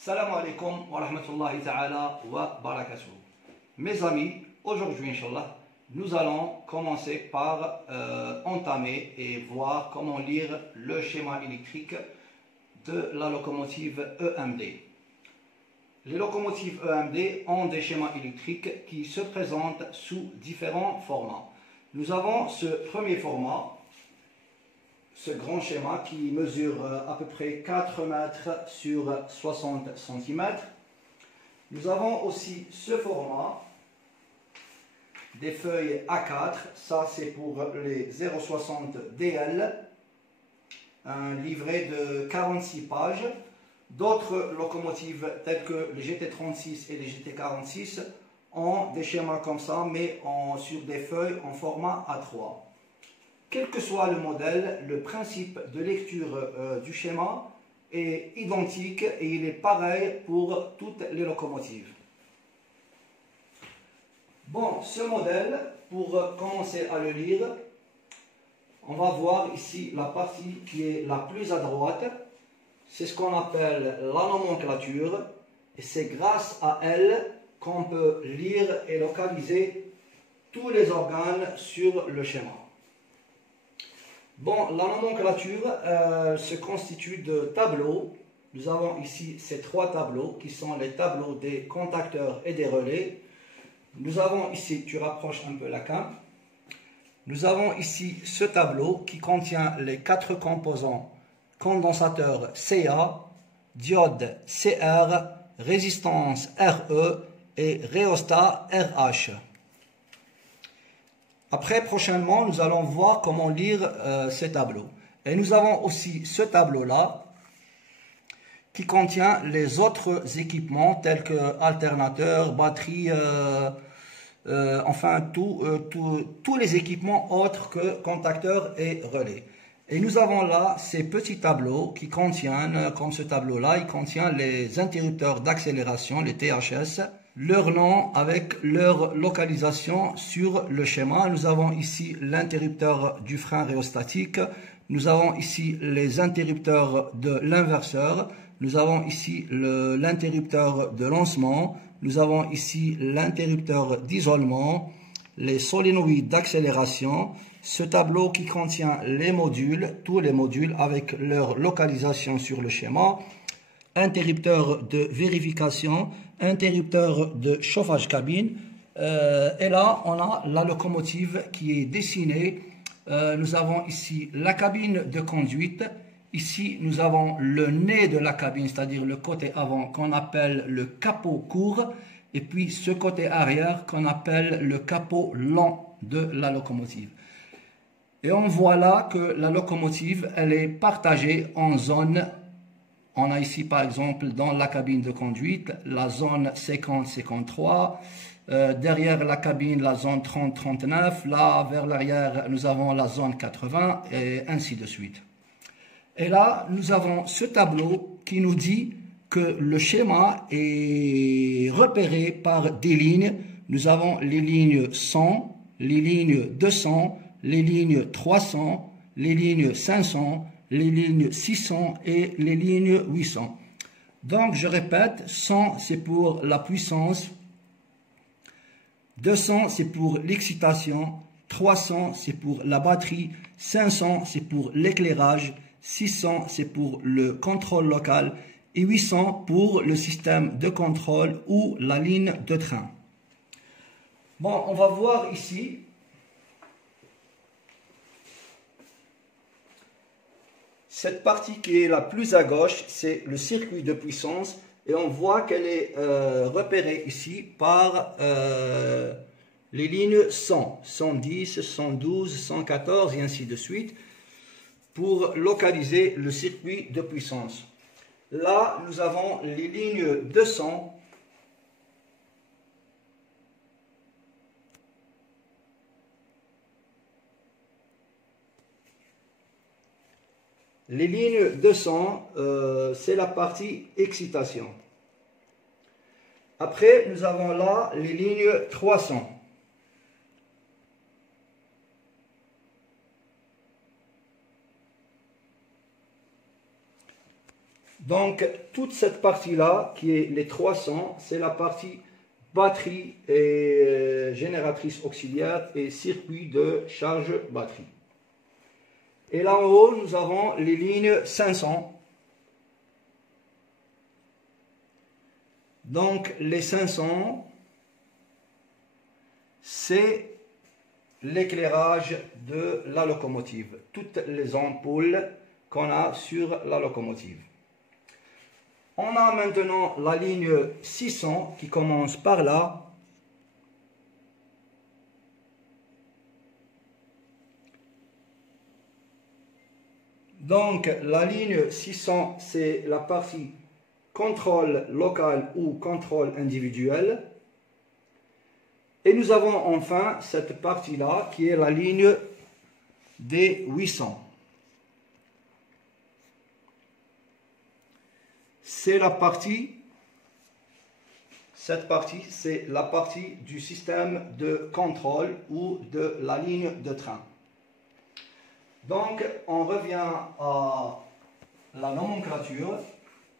Salam alaikum wa rahmatullahi ta'ala wa barakatuh. Mes amis, aujourd'hui, Inch'Allah, nous allons commencer par entamer et voir comment lire le schéma électrique de la locomotive EMD. Les locomotives EMD ont des schémas électriques qui se présentent sous différents formats. Nous avons ce premier format, ce grand schéma qui mesure à peu près 4 mètres sur 60 cm. Nous avons aussi ce format des feuilles A4, ça c'est pour les 0,60 DL, un livret de 46 pages. D'autres locomotives telles que les GT36 et les GT46 ont des schémas comme ça, mais sur des feuilles en format A3. Quel que soit le modèle, le principe de lecture du schéma est identique et il est pareil pour toutes les locomotives. Bon, ce modèle, pour commencer à le lire, on va voir ici la partie qui est la plus à droite. C'est ce qu'on appelle la nomenclature et c'est grâce à elle qu'on peut lire et localiser tous les organes sur le schéma. Bon, la nomenclature se constitue de tableaux. Nous avons ici ces 3 tableaux qui sont les tableaux des contacteurs et des relais. Nous avons ici, tu rapproches un peu la cam. Nous avons ici ce tableau qui contient les 4 composants: condensateur CA, diode CR, résistance RE et rhéostat RH. Après, prochainement, nous allons voir comment lire ces tableaux. Et nous avons aussi ce tableau-là qui contient les autres équipements tels que alternateurs, batteries, enfin tous les équipements autres que contacteurs et relais. Et nous avons là ces petits tableaux qui contiennent, comme ce tableau-là, il contient les interrupteurs d'accélération, les THS, leur nom avec leur localisation sur le schéma. Nous avons ici l'interrupteur du frein rhéostatique, nous avons ici les interrupteurs de l'inverseur, nous avons ici l'interrupteur de lancement, nous avons ici l'interrupteur d'isolement, les solénoïdes d'accélération, ce tableau qui contient les modules, tous les modules avec leur localisation sur le schéma, interrupteur de vérification, interrupteur de chauffage cabine, et là on a la locomotive qui est dessinée. Nous avons ici la cabine de conduite, ici nous avons le nez de la cabine, c'est-à-dire le côté avant qu'on appelle le capot court, et puis ce côté arrière qu'on appelle le capot lent de la locomotive. Et on voit là que la locomotive, elle est partagée en zones. On a ici par exemple dans la cabine de conduite la zone 50-53, derrière la cabine la zone 30-39, là vers l'arrière nous avons la zone 80 et ainsi de suite. Et là nous avons ce tableau qui nous dit que le schéma est repéré par des lignes. Nous avons les lignes 100, les lignes 200, les lignes 300, les lignes 500, les lignes 600 et les lignes 800. Donc je répète, 100 c'est pour la puissance, 200 c'est pour l'excitation, 300 c'est pour la batterie, 500 c'est pour l'éclairage, 600 c'est pour le contrôle local et 800 pour le système de contrôle ou la ligne de train. Bon, on va voir ici. Cette partie qui est la plus à gauche, c'est le circuit de puissance et on voit qu'elle est repérée ici par les lignes 100, 110, 112, 114 et ainsi de suite pour localiser le circuit de puissance. Là, nous avons les lignes 200. Les lignes 200, c'est la partie excitation. Après, nous avons là les lignes 300. Donc, toute cette partie-là, qui est les 300, c'est la partie batterie et génératrice auxiliaire et circuit de charge batterie. Et là en haut, nous avons les lignes 500. Donc, les 500, c'est l'éclairage de la locomotive. Toutes les ampoules qu'on a sur la locomotive. On a maintenant la ligne 600 qui commence par là. Donc la ligne 600, c'est la partie contrôle local ou contrôle individuel. Et nous avons enfin cette partie-là qui est la ligne des 800. C'est la partie, cette partie, c'est la partie du système de contrôle ou de la ligne de train. Donc, on revient à la nomenclature.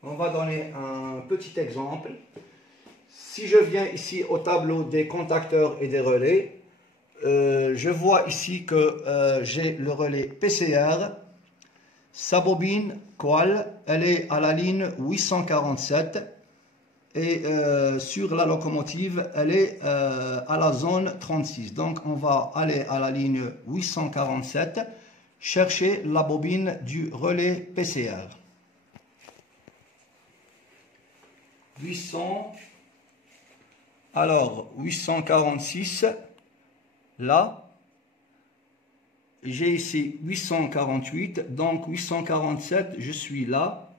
On va donner un petit exemple. Si je viens ici au tableau des contacteurs et des relais, je vois ici que j'ai le relais PCR. Sa bobine coil, elle est à la ligne 847 et sur la locomotive, elle est à la zone 36. Donc, on va aller à la ligne 847, chercher la bobine du relais PCR. 800, alors 846, là. J'ai ici 848, donc 847, je suis là.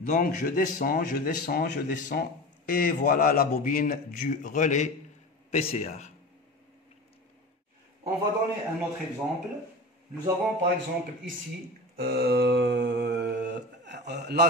Donc je descends, je descends, je descends. Et voilà la bobine du relais PCR. On va donner un autre exemple. Nous avons par exemple ici, là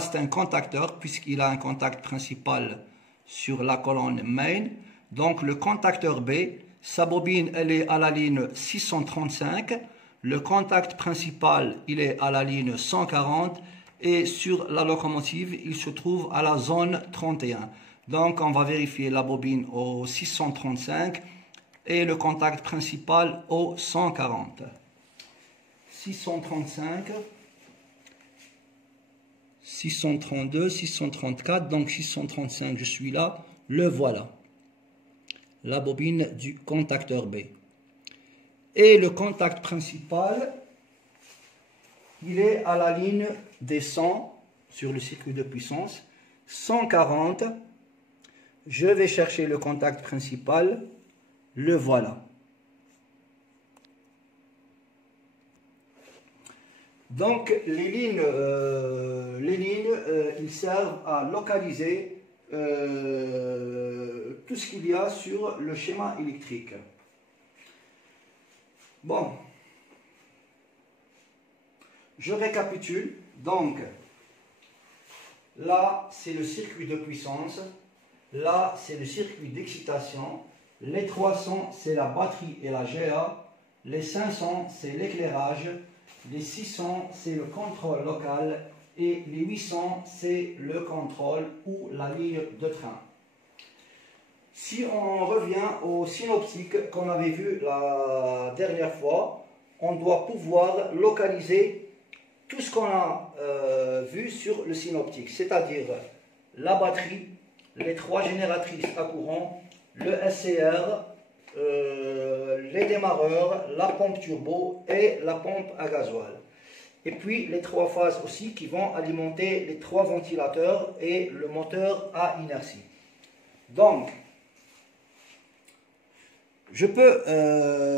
c'est un contacteur, puisqu'il a un contact principal sur la colonne main. Donc le contacteur B, sa bobine, elle est à la ligne 635. Le contact principal, il est à la ligne 140 et sur la locomotive, il se trouve à la zone 31. Donc, on va vérifier la bobine au 635 et le contact principal au 140. 635, 632, 634, donc 635, je suis là, le voilà. La bobine du contacteur B. Et le contact principal, il est à la ligne des 100 sur le circuit de puissance. 140, je vais chercher le contact principal, le voilà. Donc les lignes ils servent à localiser tout ce qu'il y a sur le schéma électrique. Bon, je récapitule. Donc, là, c'est le circuit de puissance. Là, c'est le circuit d'excitation. Les 300, c'est la batterie et la GA. Les 500, c'est l'éclairage. Les 600, c'est le contrôle local. Et les 800, c'est le contrôle ou la ligne de train. Si on revient au synoptique qu'on avait vu la dernière fois, on doit pouvoir localiser tout ce qu'on a vu sur le synoptique, c'est-à-dire la batterie, les 3 génératrices à courant, le SCR, les démarreurs, la pompe turbo et la pompe à gasoil. Et puis les 3 phases aussi qui vont alimenter les 3 ventilateurs et le moteur à inertie. Donc, je peux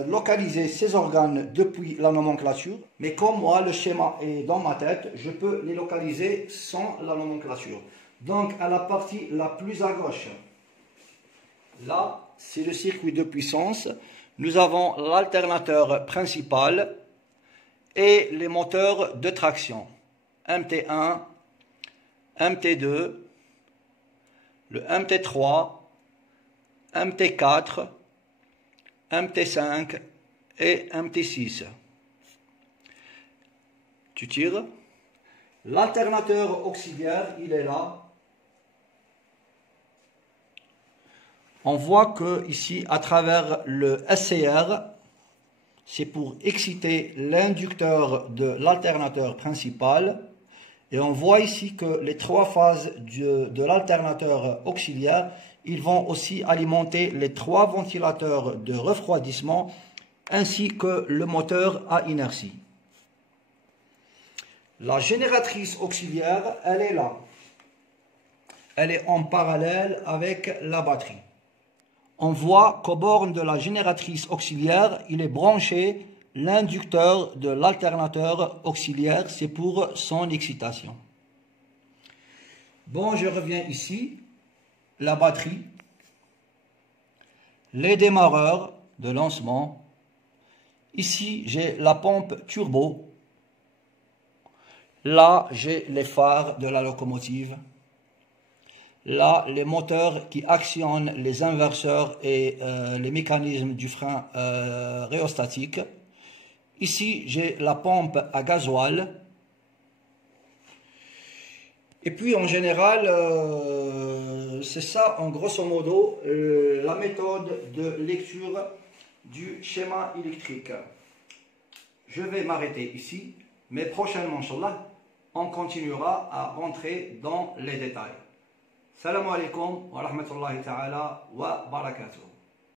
localiser ces organes depuis la nomenclature, mais comme moi, le schéma est dans ma tête, je peux les localiser sans la nomenclature. Donc, à la partie la plus à gauche, là, c'est le circuit de puissance. Nous avons l'alternateur principal et les moteurs de traction. MT1, MT2, le MT3, MT4, MT5 et MT6. Tu tires. L'alternateur auxiliaire, il est là. On voit que ici, à travers le SCR, c'est pour exciter l'inducteur de l'alternateur principal. Et on voit ici que les trois phases de l'alternateur auxiliaire, ils vont aussi alimenter les trois ventilateurs de refroidissement ainsi que le moteur à inertie. La génératrice auxiliaire, elle est là. Elle est en parallèle avec la batterie. On voit qu'aux bornes de la génératrice auxiliaire, il est branché l'inducteur de l'alternateur auxiliaire. C'est pour son excitation. Bon, je reviens ici. La batterie. Les démarreurs de lancement. Ici, j'ai la pompe turbo. Là, j'ai les phares de la locomotive. Là, les moteurs qui actionnent les inverseurs et les mécanismes du frein rhéostatique. Ici, j'ai la pompe à gasoil. Et puis, en général, c'est ça, en grosso modo, la méthode de lecture du schéma électrique. Je vais m'arrêter ici, mais prochainement, Inch'Allah, on continuera à rentrer dans les détails. Salam alaikum wa rahmatullahi ta'ala wa barakatuh.